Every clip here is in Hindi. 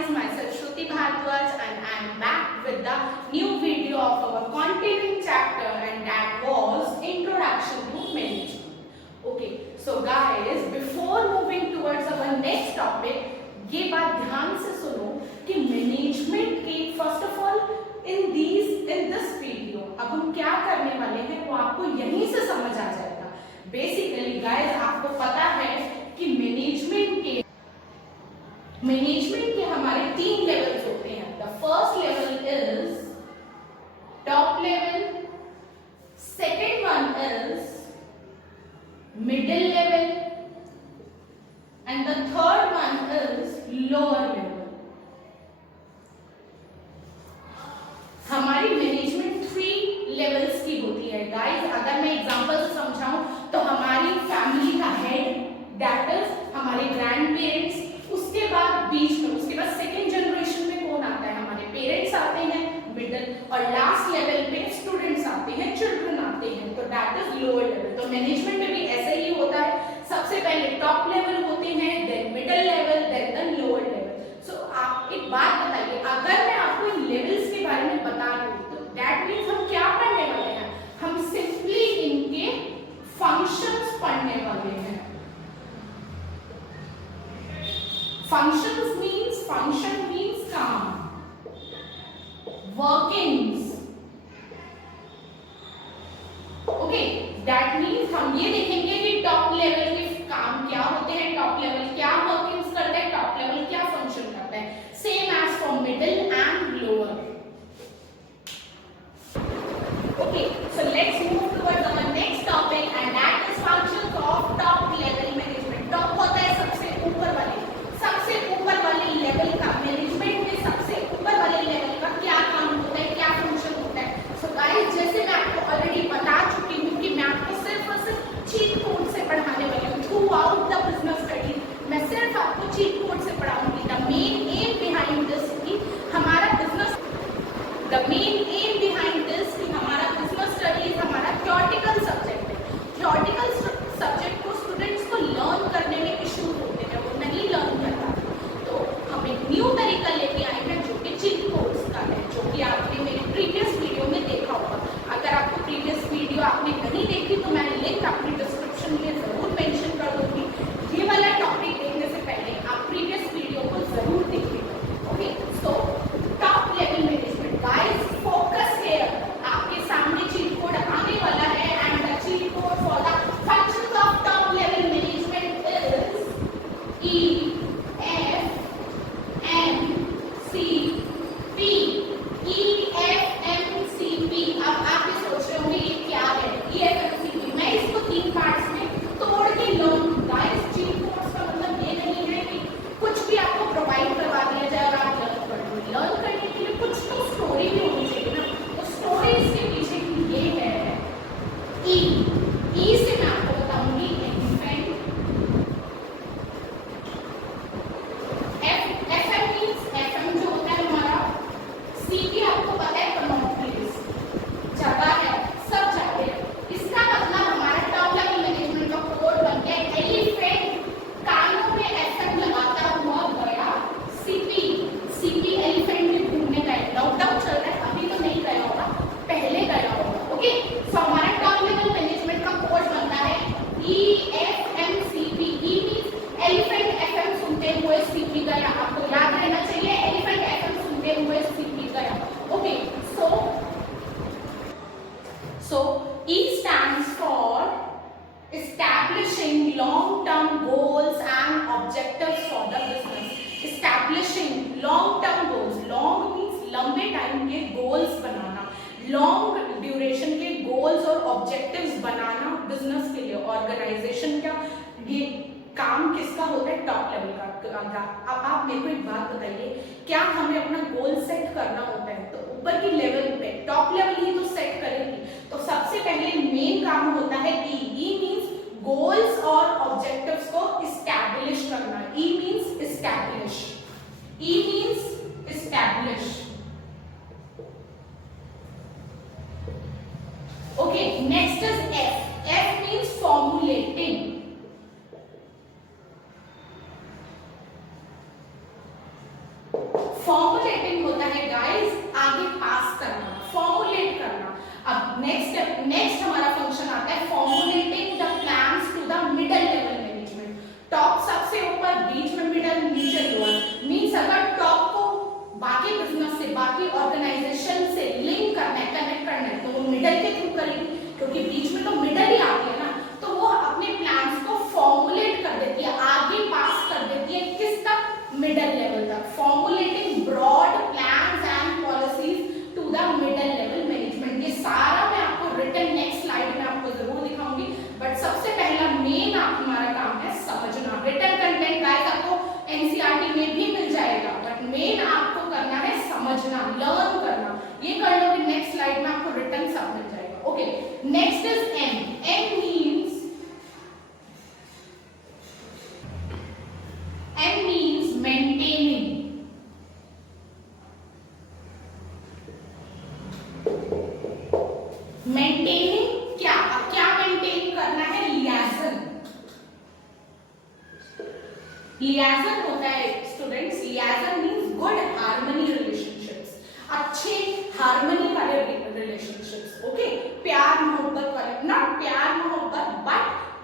guys, myself Shruti Bhardwaj and I am back with the new video of our continuing chapter, and that was Introduction to Management. Okay, so guys, before moving towards our next topic, ये बात ध्यान से सुनो कि मैनेजमेंट के first of all in this video अब हम क्या करने वाले हैं वो आपको यहीं से समझ आ जाएगा। बेसिकली गाइस, आपको पता है कि मैनेजमेंट के हमारे 3 लेवल्स होते हैं। The first level is top level, second one is middle level and the third one is lower level. हमारी मैनेजमेंट 3 लेवल्स की होती है गाइस। अगर मैं एग्जांपल से समझाऊं तो हमारी फैमिली का हेड दैट इज हमारे ग्रैंड पेरेंट्स, उसके बाद बीच में उसके बाद सेकेंड जनरेशन में कौन आता है, हमारे पेरेंट्स आते हैं मिडिल, और लास्ट लेवल पे स्टूडेंट्स आते हैं, चिल्ड्रन आते हैं, तो दैट इज लोअर लेवल। तो मैनेजमेंट में भी ऐसा ही होता है, सबसे पहले टॉप लेवल होते हैं, then middle level, then the lower level. So आप एक बात बताइए, अगर मैं आपको इन लेवल्स के बारे में बता दूं तो दैट मीन्स हम क्या पढ़ने वाले हैं, हम सिंपली इनके फंक्शंस पढ़ने वाले हैं। Functions means काम, workings, okay, that means हम ये देखेंगे कि टॉप लेवल के काम क्या होते हैं, टॉप लेवल क्या वर्किंग्स करता है, टॉप लेवल क्या फंक्शन करता है, same as for middle and lower. Okay, so let's move towards our next topic and that is functions of top level management. Top होता है सबसे ऊपर वाले लेवल का, मैनेजमेंट में सबसे ऊपर वाले लेवल का क्या काम होता है, क्या फंक्शन होता है। सो गाइस, जैसे मैं आपको ऑलरेडी बता चुकी हूँ कि मैं आपको सिर्फ और सिर्फ चीट कोड से पढ़ाने वाली हूँ throughout the business studies. मैं सिर्फ आपको चीट कोड से पढ़ाऊंगी। The main aim behind this कि हमारा बिजनेस स्टडीज हमारा थ्योरेटिकल सब्जेक्ट है। थ्योरेटिकल सब्जेक्ट को स्टूडेंट्स को लर्न करने में इशू होते हैं, वो नहीं लर्न कर पाते। तो हम एक न्यू तरीका लेके आए हैं जो कि चीट कोड्स का है, जो कि आपने मेरे प्रीवियस वीडियो में देखा होगा। अगर आपको प्रीवियस वीडियो आपने नहीं देखी तो मैं लिंक अपनी डिस्क्रिप्शन में जरूर मेंशन कर दूंगी। ये वाला टॉपिक देखने से पहले आप प्रीवियस वीडियो को जरूर देखिएगा। Okay, so top level management guys, focus here. आपके सामने चीट कोड आने वाला है and the cheat code for the functions of top level management is E F M C P. E F M C P. अब आप ये सोच रहे होंगे ये क्या है E F M C P. मैं इसको 3 पार्ट्स में तोड़ के लूंगी गाइस। चीट कोड्स का मतलब ये नहीं है कि कुछ भी आपको प्रोवाइड करवा दिया जाए और आप लर्न कर लो। लर्न करने के लिए कुछ तो स्टोरी भी होनी चाहिए ना, तो स्टोरी इसके पीछे की ये है। ई से मैं आपको बताऊंगी एलिफेंट, एफएम मींस एफएम जो होता है हमारा, सीपी आपको पता है कनॉट प्लेस, जगह है, सब जगह है। इसका मतलब हमारा टॉप लेवल मैनेजमेंट का कोड बन गया एलिफेंट। कानों में एफएम लगाता हुआ गया सीपी एलिफेंट में घूमने गए। लॉकडाउन चल रहा है, अभी तो नहीं गया होगा, पहले गया होगा। ओके, सो हमारा टॉप लेवल मैनेजमेंट का कोड बनता है EFMCP। ई मींस एलिफेंट, एफएम सुनते हुए सीपी गया। आपको याद रहना चाहिए, एलिफेंट एफएम सुनते हुए सीपी गया। Okay, so E stands for establishing long-term goals and objectives for the business. Establishing long-term goals, long means लंबे टाइम के गोल्स बनाना, लॉन्ग ड्यूरेशन के गोल्स और ऑब्जेक्टिव्स बनाना बिजनेस के लिए, ऑर्गेनाइजेशन का ये काम किसका होता है, टॉप लेवल का। अब आप मेरे को एक बात बताइए, क्या हमें अपना गोल सेट करना होता है तो ऊपर की लेवल पे टॉप लेवल ही तो सेट करेगी। तो सबसे पहले मेन काम होता है ई मींस गोल्स और ऑब्जेक्टिव्स को इस्टेब्लिश करना। E means establish, E means establish. Okay, next is F. F means formulating. Formulating होता है गाइस आगे पास करना, फॉर्मुलेट करना। अब नेक्स्ट हमारा फंक्शन आता है formulating the plans to the middle level management. Top सबसे ऊपर, बीच में मिडिल, नीचे लोअर। मींस अगर टॉप को बाकी बिजनेस से, बाकी ऑर्गेनाइजेशन से लिंक करना है, कनेक्ट करना है, तो वो मिडिल के थ्रू करेगी, क्योंकि बीच में तो मिडिल ही आती है ना। तो वो अपने प्लान्स को फॉर्मुलेट कर देती है, आगे पास कर देती है, किस तक? मिडिल लेवल तक। Formulating broad plans and policies to the middle level management. ये सारा मैं आपको रिटन नेक्स्ट स्लाइड में आपको जरूर दिखाऊंगी, बट सबसे पहला मेन हमारा काम है समझना। रिटन कंटेंट गाइस आपको एनसीईआरटी में भी मिल जाएगा, बट मेन आपको करना है समझना, लर्न करना। ये कर लोगे नेक्स्ट स्लाइड में आपको रिटन सब मिल जाएगा। Okay, next is M. M means maintaining. Maintaining क्या? अब क्या मेंटेन करना है? लियाजन। लियाजन होता है students, liaison means good harmony relationships, अच्छे हार्मनी वाले रिलेशनशिप्स। ओके, प्यार मोहब्बत वाले, नॉट प्यार मोहब्बत but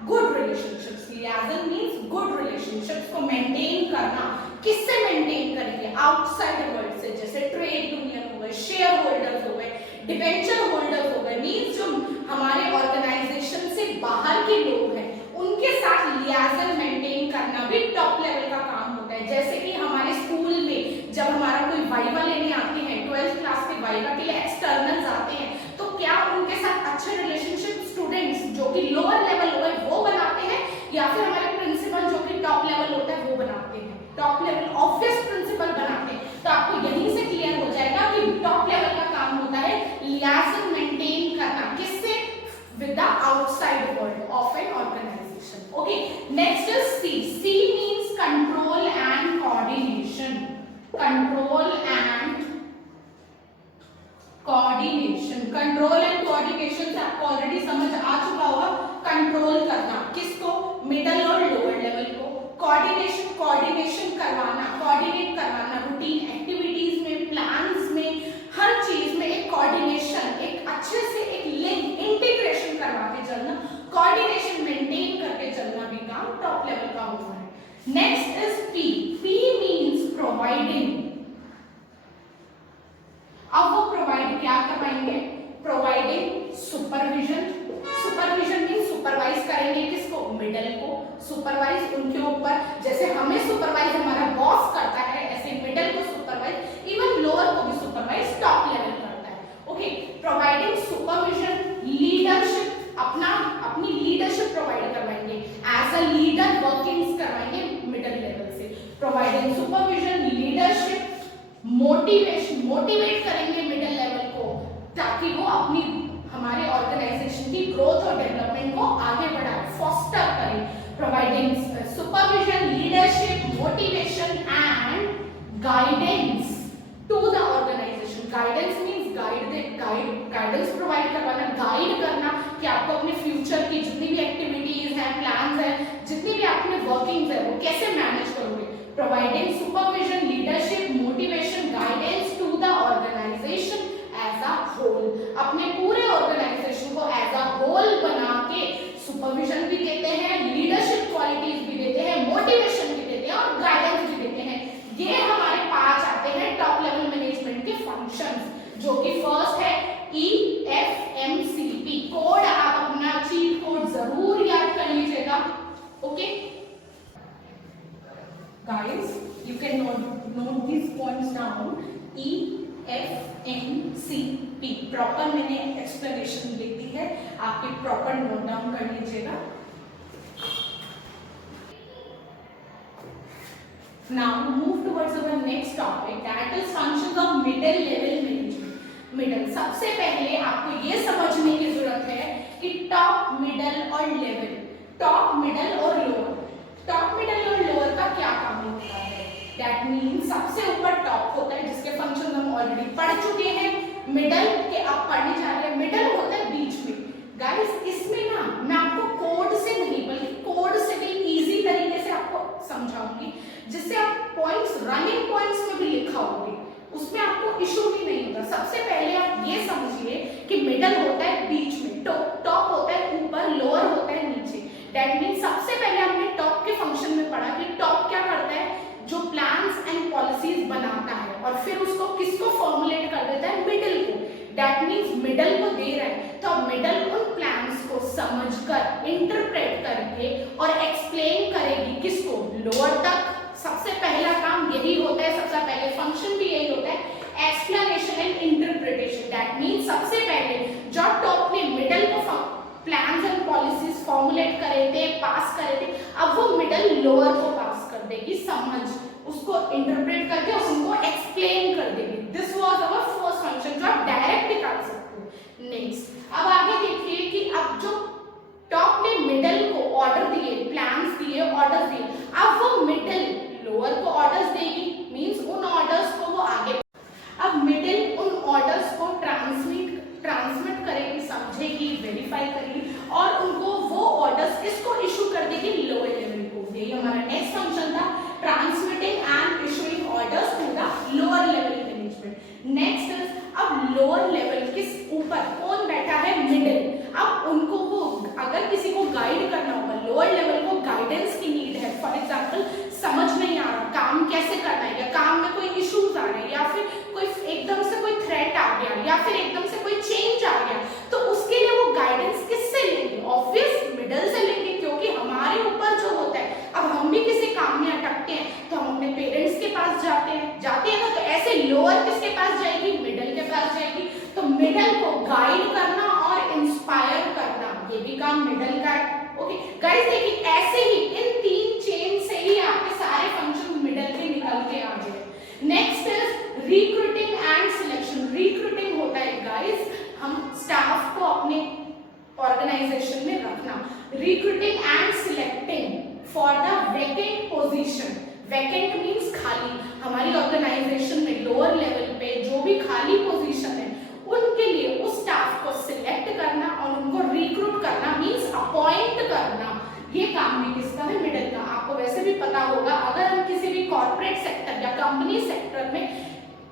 good relationships. Liaison means good relationships को मेंटेन करना। किससे मेंटेन करेंगे? आउटसाइड वर्ल्ड से, जैसे ट्रेड यूनियन हो गए, शेयर होल्डर्स हो गए, डिबेंचर होल्डर्स हो गए, मीन्स जो हमारे ऑर्गेनाइजेशन से बाहर के लोग हैं उनके साथ लियाजन मेंटेन करना भी टॉप लेवल का काम होता है। जैसे कि हमारे स्कूल में जब हमारा कोई वाइवा लेने आते हैं, 12th क्लास के वाइवा के लिए एक्सटर्नल्स आते हैं, तो क्या उनके साथ अच्छे रिलेशनशिप स्टूडेंट्स जो कि लोअर लेवल हो गए वो बनाते हैं, या फिर हमारे प्रिंसिपल जो कि टॉप लेवल होता है वो बनाते हैं? टॉप लेवल ऑब्वियस प्रिंसिपल बनाते हैं। तो आपको यहीं से क्लियर हो जाएगा कि टॉप लेवल का काम होता है लियाजन मेंटेन करना। किससे? With the outside world of an organisation. Okay, next is C. C means control and coordination. Control and coordination. Control and coordination से आपको ऑलरेडी समझ आ चुका होगा। कंट्रोल करना किसको? मिडिल और लोअर लेवल को। कोऑर्डिनेशन, कोऑर्डिनेशन करवाना, कोऑर्डिनेट करवाना रूटीन एक्टिविटीज में, प्लान्स में, हर चीज में एक कोऑर्डिनेशन, एक अच्छे से एक लिंक, इंटीग्रेशन करवा के चलना, कोऑर्डिनेशन मेंटेन करके चलना भी काम टॉप लेवल का होता है। Next is P. P means providing. अब वो प्रोवाइड क्या करवाएंगे? Providing supervision. Supervision means supervise करेंगे किसको? मिडिल को। सुपरवाइज उनके ऊपर, जैसे हमें सुपरवाइज हमारा बॉस करता है, ऐसे मिडिल को सुपरवाइज, इवन लोअर को भी सुपरवाइज टॉप लेवल करता है। ओके, प्रोवाइडिंग सुपरविजन, लीडरशिप, अपनी लीडरशिप प्रोवाइड करवाएंगे, एज अ लीडर वर्किंग्स करवाएंगे मिडिल लेवल से। Providing supervision, leadership, motivation, motivate करेंगे मिडिल लेवल को ताकि वो अपनी हमारे ऑर्गेनाइजेशन की ग्रोथ और डेवलपमेंट को आगे बढ़ाए, फॉस्टर करें। Providing supervision, leadership, motivation and guidance to the organisation. Guidance means guidance provide करवाना, गाइड करना कि आपको अपने फ्यूचर की जितनी भी एक्टिविटीज हैं, प्लान्स हैं, जितनी भी आपने वर्किंग्स है वो कैसे मैनेज करोगे। Providing supervision, leadership, motivation, guidance to the organisation as a whole. अपने पूरे ऑर्गेनाइजेशन को एज अ होल बना के सुपरविजन भी देते हैं, लीडरशिप क्वालिटीज भी देते हैं, मोटिवेशन भी देते हैं और गाइडेंस भी देते हैं। ये हमारे 5 आते हैं टॉप लेवल मैनेजमेंट के फंक्शंस, जो कि फर्स्ट है EFMCP। कोड आप अपना चीट कोड जरूर याद कर लीजिएगा। Okay guys, you can note these points down. EFMCP proper मैंने एक्सप्लेनेशन लिख दी है, आप ये प्रॉपर नोट डाउन कर लीजिएगा। Now move towards our next topic, that is functions of middle level management. Middle, सबसे पहले आपको ये समझने की जरूरत है कि टॉप, मिडल और लेवल, टॉप, मिडल और लोअर, टॉप, मिडल और लोअर का क्या काम होता है। दैट मीन्स सबसे ऊपर टॉप होता है जिसके फंक्शन हम ऑलरेडी पढ़ चुके हैं, मिडल के आप पढ़ने जा रहे हैं, मिडल होता है बीच में। गाइस इसमें ना मैं आपको कोड से नहीं बल्कि कोड से भी इजी तरीके से आपको समझाऊंगी, जिससे आप पॉइंट्स, रनिंग पॉइंट्स में भी लिखाओगे। उसमें आपको इशू ही नहीं होगा। सबसे पहले आप ये समझिए कि मिडल होता है बीच में, टॉप होता है ऊपर, लोअर होता है नीचे। दैट मीन्स सबसे पहले हमने टॉप के फंक्शन में पढ़ा कि टॉप क्या करता है, जो प्लान्स एंड पॉलिसीज बनाता है और फिर उसको किसको फॉर्मुलेट कर देता है, मिडल को। दैट मीन्स मिडल को दे रहा है, तो अब मिडल उन प्लान्स को समझकर, इंटरप्रेट करके और एक्सप्लेन करेगी किसको, लोअर तक। सबसे पहला काम यही होता है, सबसे पहले फंक्शन भी यही होता है, explanation and interpretation. That means सबसे पहले जो टॉप ने मिडल को प्लान्स एंड पॉलिसीज फॉर्मुलेट करे थे, पास करे थे, अब वो मिडल लोअर को पास कर देगी, समझ, उसको इंटरप्रेट करके उनको एक्सप्लेन कर देगी। This was our first function, जो आप डायरेक्ट निकाल सकते हो। नेक्स्ट अब आगे देखिए कि अब जो टॉप ने मिडल को ऑर्डर दिए, प्लान्स दिए, ऑर्डर्स दिए, अब वो मिडल लोअर को ऑर्डर्स देगी, मींस उन ऑर्डर्स को वो आगे, अब मिडिल उन ऑर्डर्स को ट्रांसमिट करेगी, समझेगी, वेरीफाई करेगी और उनको वो ऑर्डर्स किसको इशू कर देगी, लोअर लेवल को। यही हमारा नेक्स्ट फंक्शन था, transmitting and issuing orders to the lower level management. Next अब लोअर लेवल किस ऊपर कौन बैठा है, मिडिल। अब उनको वो अगर किसी को गाइड करना होगा, लोअर लेवल को गाइडेंस की नीड है। फॉर एग्जांपल समझ नहीं आ रहा काम कैसे करना है, या काम में कोई इश्यूज आ रहे हैं, या फिर कोई एकदम से कोई थ्रेट आ गया, या फिर एकदम से कोई चेंज आ गया, तो उसके लिए वो गाइडेंस किससे लेंगे, ऑब्वियस मिडिल से लेंगे, क्योंकि हमारे ऊपर जो होता है, अब हम भी किसी काम में अटकते हैं तो हम अपने पेरेंट्स के पास जाते हैं ना, तो ऐसे लोअर किसके पास जाएगी, मिडिल के पास जाएगी। तो मिडिल को गाइड करना और इंस्पायर करना, ये भी काम मिडिल का है। ओके गाइस, देखिए ऐसे ही इन तीन चेन से ही आपके सारे फंक्शन मिडिल के निकल के आ जाए। Next is recruiting and selection. Recruiting होता है गाइस, हम स्टाफ को अपने ऑर्गेनाइजेशन में रखना, recruiting and selecting for the vacant position. Vacant means खाली, हमारी ऑर्गेनाइजेशन में लोअर लेवल पे जो भी खाली पोजीशन है उनके लिए उस स्टाफ को सिलेक्ट करना और उनको रिक्रूट करना, मींस अपॉइंट करना, ये काम भी किसका है, मिडिल का। आपको वैसे भी पता होगा, अगर हम किसी भी कॉर्पोरेट सेक्टर या कंपनी सेक्टर में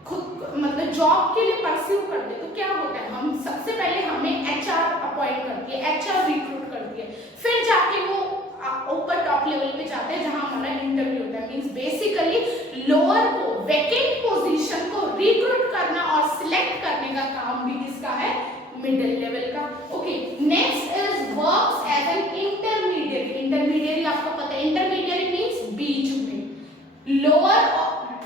खुद मतलब जॉब के लिए परस्यू करते तो क्या होता है, हम सबसे पहले हमें एचआर अपॉइंट करती है, एचआर रिक्रूट करती है, फिर जाके वो ऊपर टॉप लेवल पे जाते हैं जहां हमारा इंटरव्यू होता है। मींस बेसिकली लोअर को, वैकेंट पोजीशन को रिक्रूट करना और सिलेक्ट करने का काम भी किसका है, मिडिल लेवल का। Okay next is works as an intermediate. Intermediate आपको पता है, इंटरमीडिएट मींस बीच में, लोअर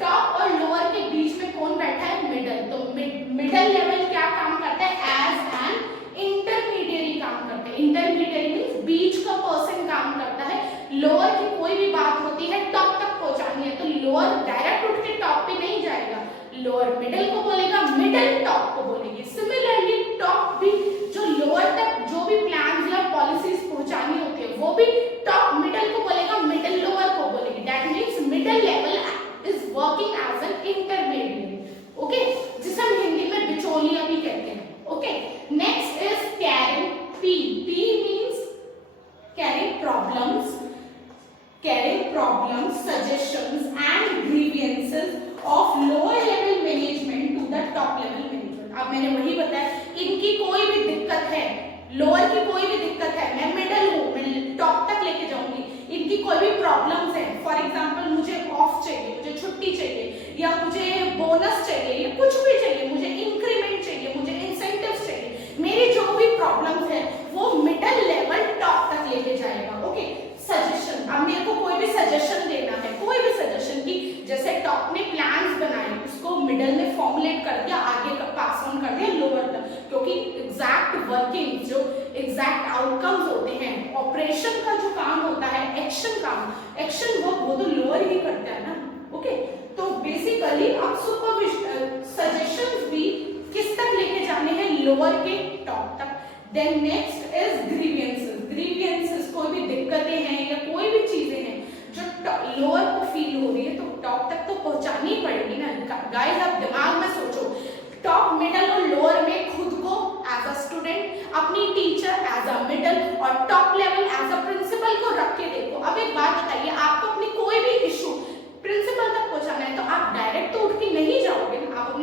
टॉप और लोअर के बीच में कौन बैठा है, मिडिल। तो मिडिल लेवल क्या काम करता है, एज एन इंटरमीडिएट काम करते हैं। इंटरमीडिएट मींस बीच का पर्सन काम करता है। लोअर की कोई भी बात होती है टॉप तक पहुंचानी है, तो लोअर डायरेक्ट उठ के टॉप पे नहीं जाएगा, लोअर मिडिल को बोलेगा, मिडिल टॉप को बोलेगी। सिमिलरली टॉप भी जो लोअर तक जो भी प्लान्स या पॉलिसीज पहुंचानी होती है वो भी टॉप मिडिल को बोलेगा, मिडिल लोअर को बोलेगी। That means middle level is working as an intermediate. Okay, जिसे हम हिंदी में बिचौलिया भी कहते हैं। Okay next is carrying, P means carrying problems, suggestions and grievances of lower level management to the top level management। अब मैंने वही बताया, इनकी कोई भी दिक्कत है, लोअर की कोई भी दिक्कत है, मैं मिडिल हूँ, मैं टॉप तक लेके जाऊंगी। इनकी कोई भी प्रॉब्लम्स है, फॉर एग्जांपल मुझे ऑफ चाहिए, मुझे छुट्टी चाहिए, या मुझे बोनस चाहिए, या कुछ भी चाहिए, मुझे इंक्रीमेंट चाहिए, मुझे इंसेंटिव्स चाहिए, मेरी जो भी प्रॉब्लम्स है वो मिडिल लेवल टॉप तक लेके जाएगा। ओके सजेशन, अब मेरे को कोई भी सजेशन देना है, कोई भी सजेशन की, जैसे टॉप ने प्लान्स बनाए उसको मिडिल ने फॉर्मुलेट कर दिया, आगे का पास ऑन कर दिया लोअर तक, क्योंकि एग्जैक्ट वर्किंग जो एग्जैक्ट आउटकम्स होते हैं, ऑपरेशन का जो काम होता है, एक्शन वर्क वो तो लोअर ही करता है ना। ओके तो बेसिकली आप सुपरविजन सजेशंस भी किस तक लेके जाने हैं, लोअर के टॉप तक। देन नेक्स्ट इज ग्रीवियंसेस, कोई भी दिक्कतें हैं या कोई भी चीजें हैं जो लोअर को फील हो रही है तो टॉप तक तो पहुंचानी ही पड़ेगी ना। गाइस आप दिमाग में सोचो, टॉप मिडिल और लोअर में खुद को एज अ स्टूडेंट, अपनी टीचर एज अ मिडिल और top level as a principal को रख के देखो। अब एक बात बताइए, आपको अपनी कोई भी इशू प्रिंसिपल तक पहुंचाना है तो आप डायरेक्ट तो उठ के नहीं जाओगे, आप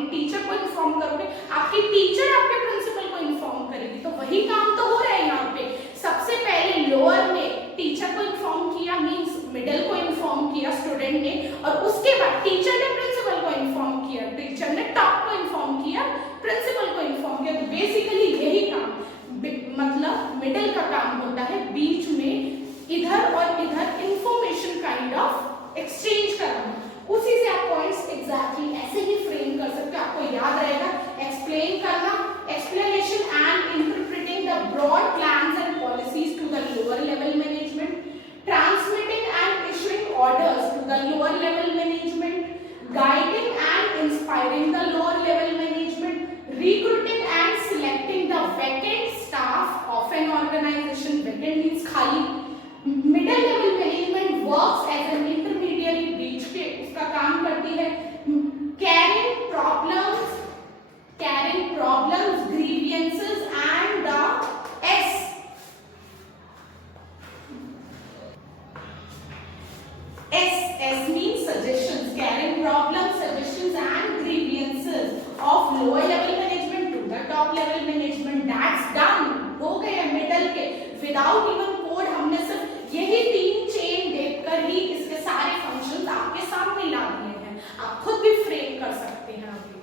किया स्टूडेंट ने, और उसके बाद टीचर ने प्रिंसिपल को इन्फॉर्म किया, टीचर ने टॉप को इन्फॉर्म किया, प्रिंसिपल को इन्फॉर्म किया। तो बेसिकली यही काम, मतलब मिडिल का काम होता है बीच में इधर और इधर इंफॉर्मेशन काइंड ऑफ एक्सचेंज करना। उसी से आप पॉइंट्स एग्जैक्टली ऐसे ही फ्रेम कर सकते हो, आपको याद रहेगा। एक्सप्लेन करना, explanation and interpreting the broad plans and policies to the lower level management, transmitting and issuing orders to the lower level management, guiding and inspiring the lower level management, recruiting and selecting the vacant staff of an organization. Vacant means खाली। middle level management works as an intermediary बीच के उसका काम करती है। carrying problems, grievances and the S means suggestions, carrying problems, suggestions and grievances of lower level management to the top level management. That's done, हो गया मिडल के। विदाउट इवन कोड हमने सिर्फ यही 3 चेन देखकर ही इसके सारे फंक्शंस आपके सामने ला दिए हैं, आप खुद भी फ्रेम कर सकते हैं अभी।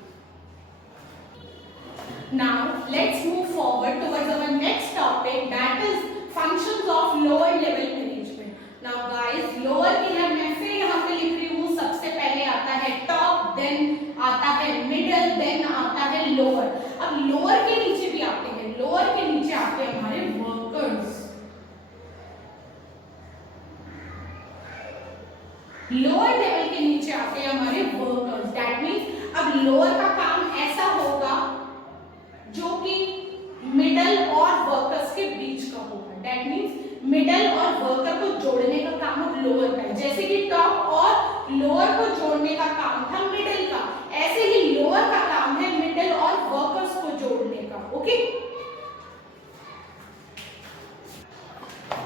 Now let's move forward towards our next topic, that is functions of lower level management. Now guys, lower की मैं फिर यहाँ पे लिख रही हूँ, सबसे पहले आता है टॉप, देन आता है मिडल, देन आता है लोअर। अब लोअर के नीचे भी आते हैं, लोअर के नीचे आते हैं हमारे वर्कर्स। लोअर लेवल के नीचे आते हैं हमारे वर्कर्स। दैट मीन्स अब लोअर का काम ऐसा होगा जो कि मिडल और वर्कर्स के बीच का होगा। दैट मीन्स मिडल और वर्कर को जोड़ने का काम अब लोअर का है। जैसे कि टॉप और लोअर को जोड़ने का काम था मिडल का, ऐसे ही लोअर का काम है मिडल और वर्कर्स को जोड़ने का। Okay,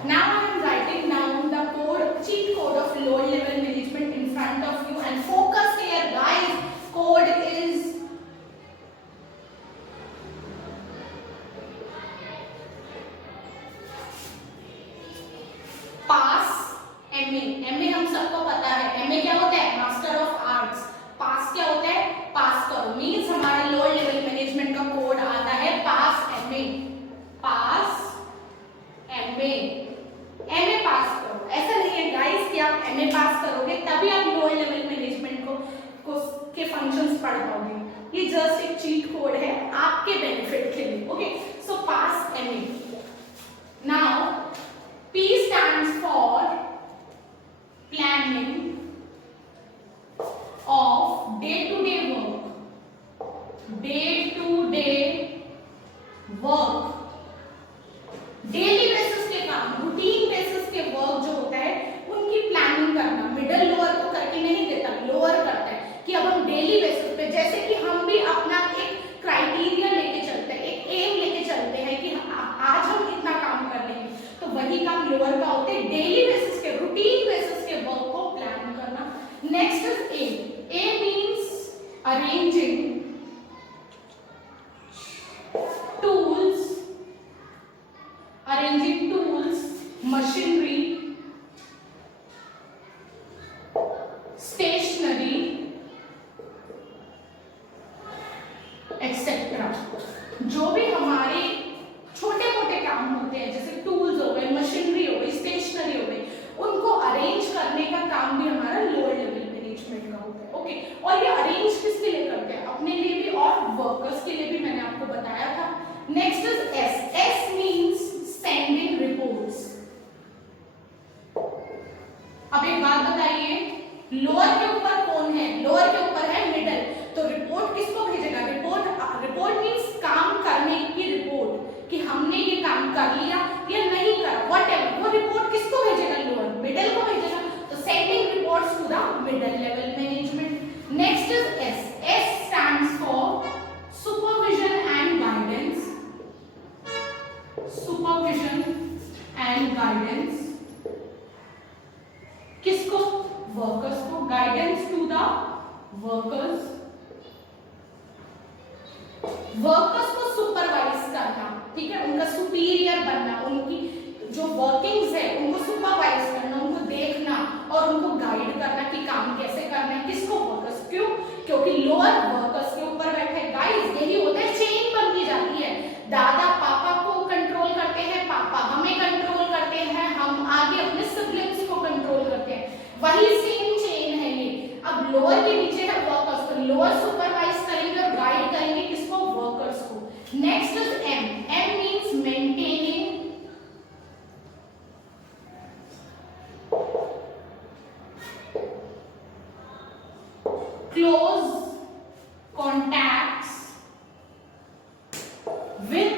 now I am writing down the code, cheat code of lower level management in front of you, and focus here guys. Code is pass. MA हम सबको पता है, एमए क्या होता है? Master of arts. पास क्या होता है? पास करो। मींस हमारा लोअर लेवल मैनेजमेंट का कोड आता है पास एमए। पास एमए, एमए पास करो। ऐसा नहीं है गाइस कि आप एमए पास करोगे तभी आप लोअर लेवल मैनेजमेंट को के फंक्शंस पढ़ पाओगे। ये जस्ट एक चीट कोड है आपके बेनिफिट के लिए। Okay, so pass MA. Now P stands for planning of day-to-day work. Day-to-day work, daily basis के काम, रूटीन बेसिस के वर्क जो होता है उनकी प्लानिंग करना। मिडल लोअर को करके नहीं देता, लोअर करता है कि अब हम डेली बेसिस पे, जैसे कि हम भी अपना एक क्राइटेरिया लेके चलते हैं, एक एम लेके चलते हैं कि आज हम इतना काम कर लेंगे, तो वही काम लोअर का होते हैं। डेली बेसिस के, रूटीन बेसिस के वर्क को प्लान करना। Next is A. A means arranging tools, arranging tools, machinery, stationery etcetera. जो भी हमारे छोटे मोटे काम होते हैं, जैसे टूल्स हो गए, मशीनरी हो गई, स्टेशनरी हो गई, उनको अरेंज करने का काम भी हमारा लोअर लेवल मैनेजमेंट का होता है। ओके, और ये अरेंज किसके लिए करते हैं? अपने लिए भी और वर्कर्स के लिए भी, मैंने आपको बताया था। Next is S. S means sending reports. अब एक बात बताइए, लोअर के ऊपर कौन है? लोअर के ऊपर है मिडल, तो रिपोर्ट किसको भेजेगा? रिपोर्ट मींस काम करने की रिपोर्ट, कि हमने ये काम कर लिया या नहीं करा, व्हाटएवर, वो रिपोर्ट किसको भेजेगा? लोअर, मिडल को भेजेगा। तो sending reports to the middle level management. Next is S. S stands for supervision and guidance. Supervision and guidance किसको? वर्कर्स को। Guidance to the workers, workers को सुपरवाइज करना, ठीक है, उनका सुपीरियर बनना, उनकी जो वर्किंग्स है उनको सुपरवाइज करना, उनको देखना और उनको गाइड करना। लोअर वर्कर्स के ऊपर बैठे। गाइस यही होता है, चेन बनती जाती है। दादा पापा को कंट्रोल करते हैं, पापा हमें कंट्रोल करते हैं, हम आगे अपने सिबलिंग्स को कंट्रोल करते हैं। वही सेम चेन है ये। अब लोअर के नीचे है वर्कर्स, तो लोअर सुपरवाइज करेंगे और गाइड करेंगे किसको? वर्कर्स को। Next is M. M means maintaining close contacts with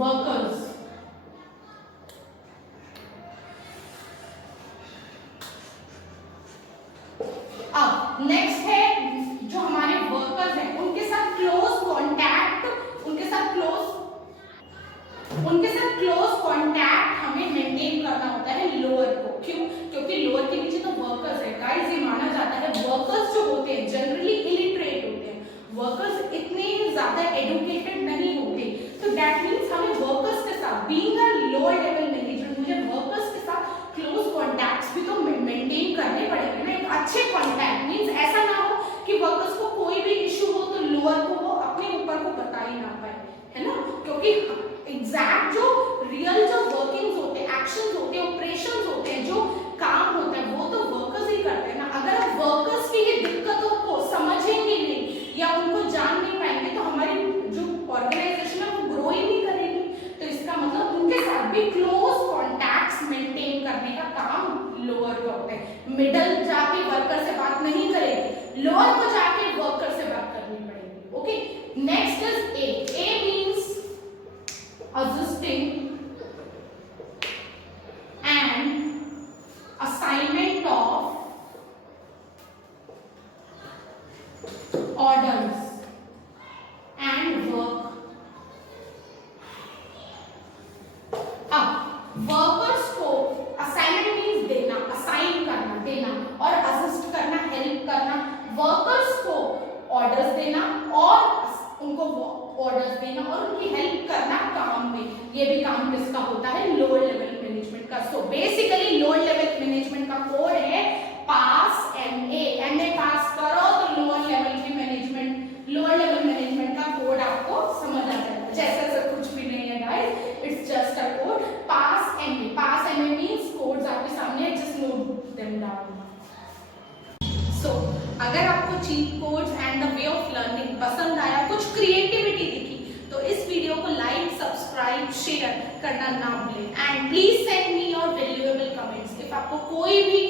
workers। अब नेक्स्ट है जो हमारे वर्कर्स हैं उनके साथ क्लोज कांटेक्ट, उनके साथ क्लोज कांटेक्ट हमें मेंटेन करना होता है लोअर को। क्यों? क्योंकि लोअर के नीचे तो वर्कर्स है। गाइस ये माना जाता है वर्कर्स जो होते हैं जनरली इलिटरेट होते हैं, वर्कर्स इतने ज्यादा एडुकेटेड नहीं होते। तो दैट मींस हमें वर्कर्स के साथ being a lower level manager, मुझे वर्कर्स के साथ क्लोज कॉन्टैक्ट्स भी तो मेंटेन करने पड़ेंगे ना। एक अच्छे कॉन्टैक्ट मींस ऐसा ना हो कि वर्कर्स को कोई भी इशू हो तो लोअर को वो अपने ऊपर को बता ही ना पाए, है ना। क्योंकि एग्जैक्ट जो रियल जो वर्किंग्स होते हैं, एक्शंस होते हैं, ऑपरेशंस होते हैं, जो काम होता है वो तो वर्कर्स ही करते हैं ना। अगर आप वर्कर्स की ये दिक्कतों को समझेंगे नहीं या उनको जान नहीं पाएंगे तो हमारी जो ऑर्गेनाइजेशन है वो ग्रो ही नहीं करेगी। तो इसका मतलब उनके साथ भी क्लोज कॉन्टैक्ट्स मेंटेन करने का काम लोअर का होता है। मिडल जाके वर्कर से बात नहीं करेगी, लोअर को जाके वर्कर से बात करनी पड़ेगी। Okay, next is A. A means assisting and assignment of orders and work। अब वर्कर्स को असाइनमेंट मींस देना, असाइन करना, देना, और असिस्ट करना, हेल्प करना। वर्कर्स को ऑर्डर्स देना और उनको ऑर्डर्स देना और उनकी हेल्प करना काम में। ये भी काम किसका होता है? लोअर लेवल मैनेजमेंट का। So basically lower level management का कोड है पास एमए। एमए पास करो तो लोअर लेवल की मैनेजमेंट, लोअर लेवल मैनेजमेंट का कोड आपको समझ आ जाएगा। जैसा सब कुछ भी नहीं है guys, it's just a code. Pass MA, pass MA means codes आपके सामने है, जस्ट नोट देम डाउन। सो अगर आपको cheat codes and the way of learning पसंद आया, कुछ क्रिएटिविटी दिखी, तो इस वीडियो को लाइक, सब्सक्राइब, शेयर करना ना भूलें। And please send me your valuable comments. If आपको कोई भी